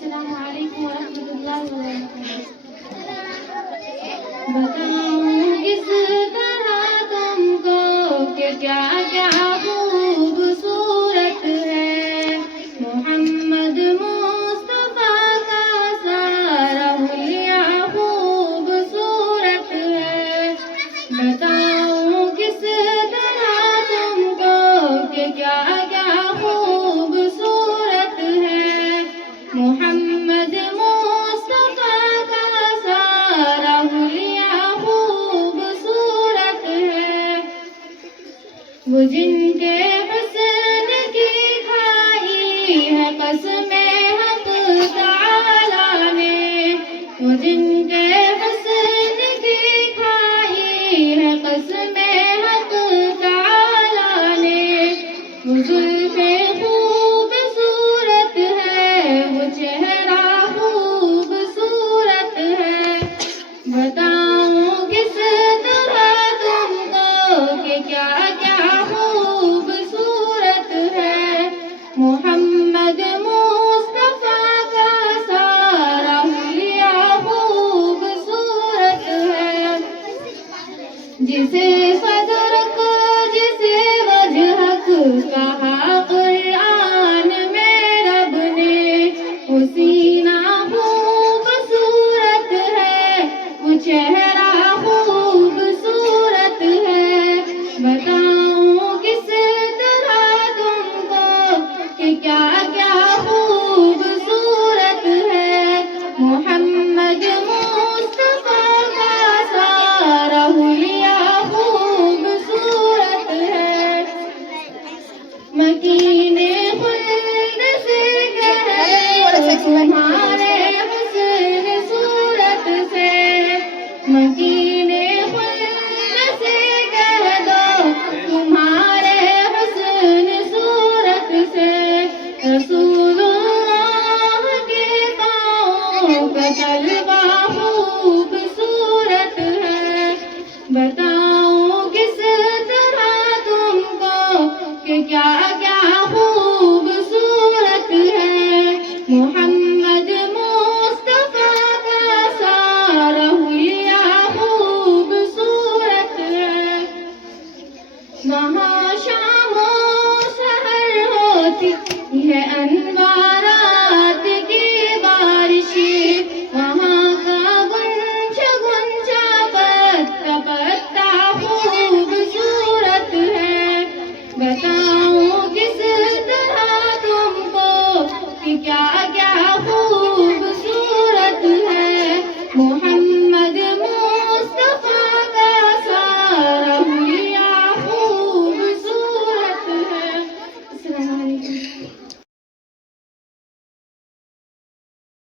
السلام علیکم ورحمۃ اللہ وبرکاتہ۔ بتاؤں کس طرح تم کو کہ کیا کیا خوبصورت ہے محمد مصطفیٰ کا سارا حلیہ خوبصورت ہے۔ بتاؤں کس طرح تم کو کہ کیا کیا خوبصورت ہے محمد مصطفیٰ کا سارا حلیہ خوبصورت ہے۔ وہ جن کے حسن کی کھائی ہے قسم حق تعالیٰ نے، وہ جن کے حسن کی کھائی ہے قسم حق تعالیٰ نے، وہ زلف خوبصورت ہے، وہ چہرہ خوبصورت ہے۔ بتاؤں کس طرح تم کو کہ کیا کیا خوبصورت ہے محمد مصطفیٰ کا سارا حلیہ خوبصورت ہے۔ جسے صدر کو جسے وجہ کو کہا قرآن میں رب نے، وہ سینہ خوبصورت ہے، وہ چہرہ خوبصورت ہے۔ بتاؤں کس طرح تم کو کہ کیا کیا خوبصورت ہے محمد مصطفیٰ کا سارا حلیہ خوبصورت ہے۔ مکین خلد سے کہہ دو تمہارے حسن صورت سے، مکین خلد سے کہہ دو تمہارے حسن صورت سے۔ رسول اللہ کے پاؤں کا طلبہ خوبصورت ہے۔ بتاؤں کس طرح تم کو کہ کیا کیا خوبصورت ہے محمد مصطفیٰ کا سارا حلیہ خوبصورت ہے۔ وہاں شام و سحر ہوتی ہے انوار